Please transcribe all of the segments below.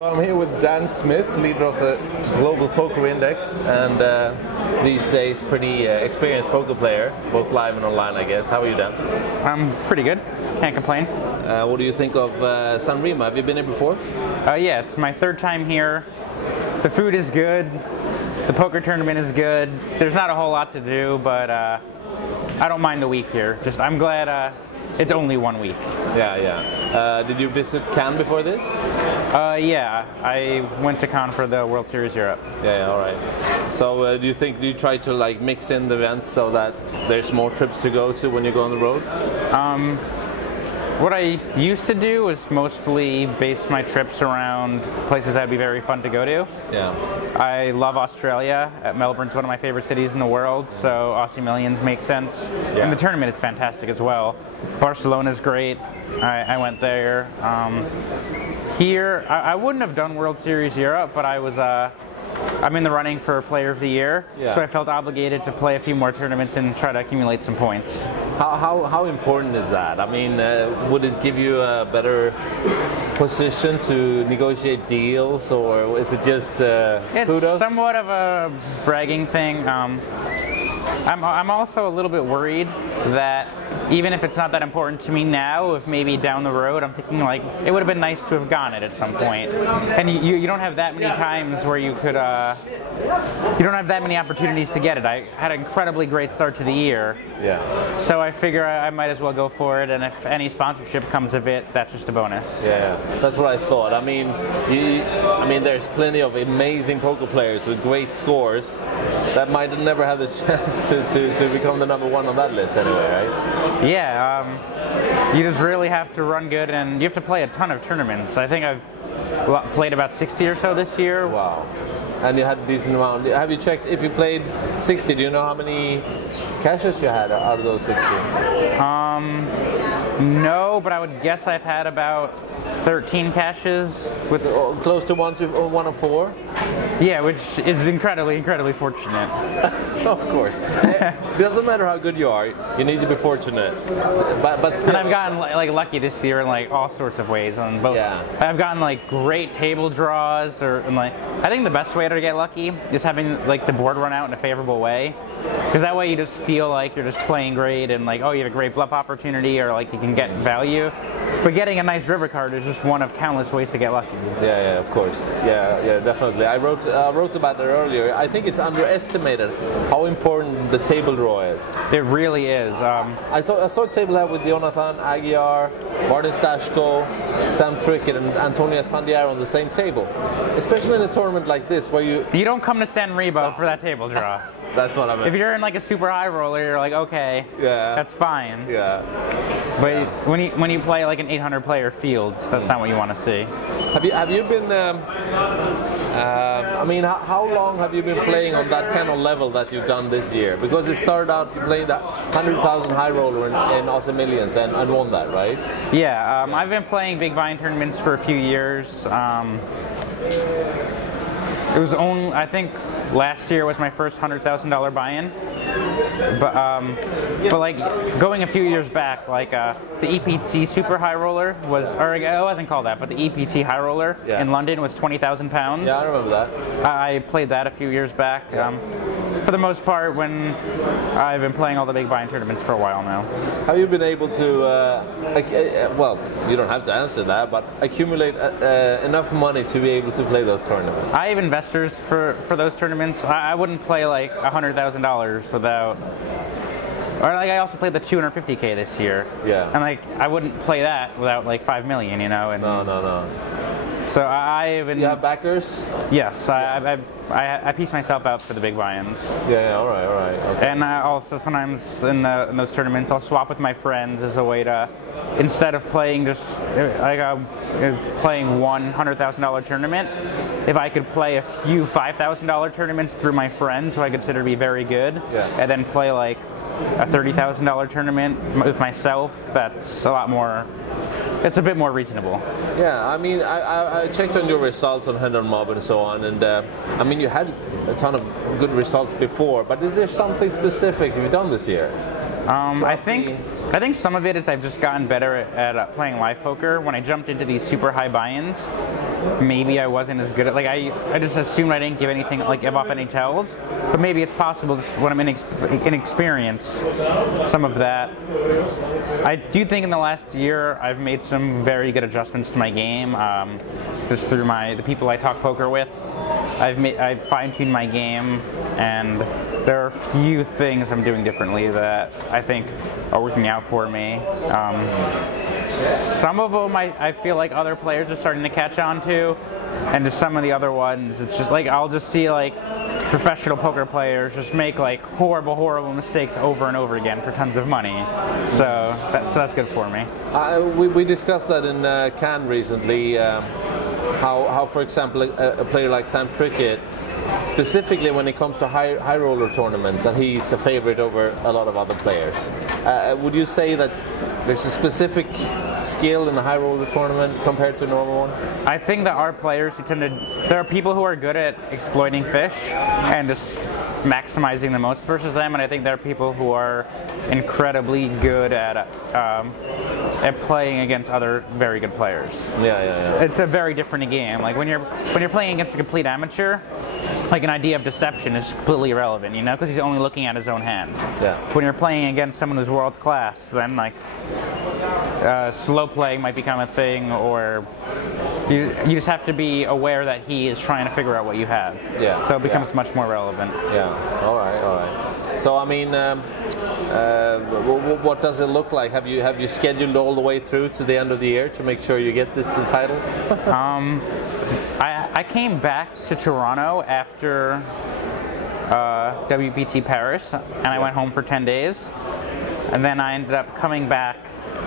I'm here with Dan Smith, leader of the Global Poker Index, and these days pretty experienced poker player, both live and online, I guess. How are you, Dan? I'm pretty good. Can't complain. What do you think of San Remo? Have you been here before? Yeah, it's my third time here. The food is good. The poker tournament is good. There's not a whole lot to do, but I don't mind the week here. I'm glad it's only 1 week. Yeah. Did you visit Cannes before this? Yeah, I went to Cannes for the World Series Europe. Yeah, all right. So do you try to like mix in the events so that there's more trips to go to when you go on the road? What I used to do was mostly base my trips around places that'd be very fun to go to. Yeah. I love Australia. Melbourne's one of my favorite cities in the world, so Aussie Millions makes sense. Yeah. And the tournament is fantastic as well. Barcelona's great. I went there. Here, I wouldn't have done World Series Europe, but I'm in the running for Player of the Year, yeah. So I felt obligated to play a few more tournaments and try to accumulate some points. How important is that? I mean, would it give you a better position to negotiate deals, or is it just It's kudos? somewhat of a bragging thing. I'm also a little bit worried that even if it's not that important to me now, if maybe down the road, I'm thinking like it would have been nice to have gotten it at some point. And you don't have that many times where you could, you don't have that many opportunities to get it. I had an incredibly great start to the year. Yeah. So I figure I might as well go for it, and if any sponsorship comes of it, that's just a bonus. Yeah, that's what I thought. I mean, there's plenty of amazing poker players with great scores that might never have the chance to become the #1 on that list anyway, right? Yeah, you just really have to run good, and you have to play a ton of tournaments. I think I've played about 60 or so this year. Wow. And you had a decent amount. Have you checked if you played 60? Do you know how many cashes you had out of those 60? No, but I would guess I've had about 13 cashes. With so, close to one of 4? Yeah, which is incredibly fortunate. Of course. It doesn't matter how good you are, you need to be fortunate. But still. And I've gotten like lucky this year in like all sorts of ways on both. Yeah. I've gotten like great table draws, I think the best way to get lucky is having like the board run out in a favorable way, because that way you just feel like you're just playing great and like, oh, you have a great bluff opportunity, or like you can get value. But getting a nice river card is just one of countless ways to get lucky. Yeah, of course. Yeah, definitely. I wrote about it earlier. I think it's underestimated how important the table draw is. It really is. I saw a table have with Jonathan Aguiar, Martin Stashko, Sam Trickett, and Antonio Esfandiaro on the same table. Especially in a tournament like this, where you don't come to San Remo for that table draw. That's what I mean. If you're in like a super high roller, you're like, okay, yeah, that's fine. Yeah. But yeah. When you play like an 800 player field, that's not what you want to see. Have you been? How long have you been playing on that kind of level that you've done this year? Because it started out to play that 100,000 high roller in Aussie Millions and won that, right? Yeah, I've been playing big buy-in tournaments for a few years. It was only, I think last year was my first $100,000 buy-in. But like going a few years back, like the EPT Super High Roller was, or it wasn't called that, but the EPT High Roller in London was £20,000. Yeah, I remember that. I played that a few years back. For the most part, when I've been playing all the big buy-in tournaments for a while now. Have you been able to, well, you don't have to answer that, but accumulate enough money to be able to play those tournaments? I have investors for those tournaments. I wouldn't play like $100,000 without, or like I also played the 250K this year. Yeah. And like I wouldn't play that without like 5 million, you know. And no. So I've. You have backers? Yes, I piece myself out for the big buy-ins. Yeah, all right. Okay. And also sometimes in those tournaments, I'll swap with my friends as a way to, instead of playing just like playing one $100,000 tournament, if I could play a few $5,000 tournaments through my friends who I consider to be very good, and then play like a $30,000 tournament with myself, that's a lot more. It's a bit more reasonable. Yeah, I mean, I checked on your results on Hand on Mob and so on, and I mean, you had a ton of good results before, but is there something specific you've done this year? I think I think some of it is I've just gotten better at playing live poker. When I jumped into these super high buy-ins, maybe I wasn't as good at, like I just assumed I didn't give off any tells, but maybe it's possible just when I'm inexperienced, some of that. I do think in the last year I've made some very good adjustments to my game, just through the people I talk poker with. I've fine-tuned my game, and there are a few things I'm doing differently that I think are working out for me. Some of them I feel like other players are starting to catch on to, and just some of the other ones, it's just like I'll just see like professional poker players just make like horrible mistakes over and over again for tons of money. So that's good for me. We discussed that in Cannes recently. How, for example, a player like Sam Trickett, specifically when it comes to high roller tournaments, that he's a favorite over a lot of other players. Would you say that there's a specific skill in a high roller tournament compared to a normal one? I think that our players there are people who are good at exploiting fish and just maximizing the most versus them, and I think there are people who are incredibly good at playing against other very good players. Yeah. It's a very different game. Like when you're playing against a complete amateur, like an idea of deception is completely irrelevant, you know, because he's only looking at his own hand. Yeah. When you're playing against someone who's world class, then like slow play might become a thing, or you just have to be aware that he is trying to figure out what you have. Yeah. So it becomes much more relevant. Yeah. All right. So I mean, what does it look like? Have you scheduled all the way through to the end of the year to make sure you get this title? I came back to Toronto after WPT Paris, and I went home for 10 days, and then I ended up coming back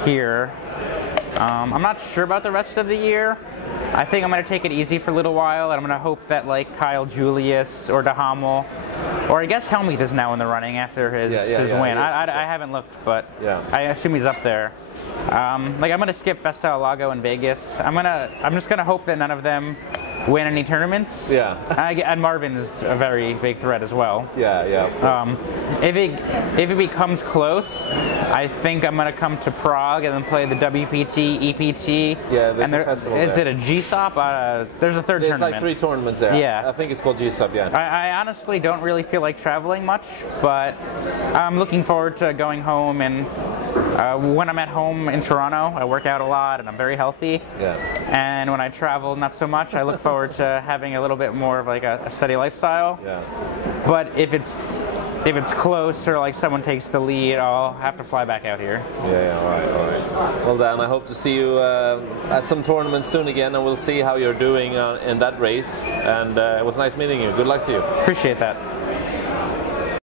here. I'm not sure about the rest of the year. I think I'm going to take it easy for a little while, and I'm going to hope that like Kyle Julius or De Hamel, or I guess Helmuth is now in the running after his win. I haven't looked, but I assume he's up there. Like I'm going to skip Festa Lago in Vegas. I'm just going to hope that none of them win any tournaments. Yeah. And Marvin is a very big threat as well. Yeah. Of course. If it becomes close, I think I'm gonna come to Prague and then play the WPT, EPT. Yeah, there's a festival there. Is it a GSOP? There's a third tournament. There's like 3 tournaments there. Yeah. I think it's called GSOP, yeah. I honestly don't really feel like traveling much, but I'm looking forward to going home, and when I'm at home in Toronto, I work out a lot and I'm very healthy. Yeah. And when I travel, not so much. I look forward to having a little bit more of like a steady lifestyle. Yeah. But if it's close or like someone takes the lead, I'll have to fly back out here. Yeah, all right. Well, Dan, I hope to see you at some tournaments soon again, and we'll see how you're doing in that race. And it was nice meeting you. Good luck to you. Appreciate that.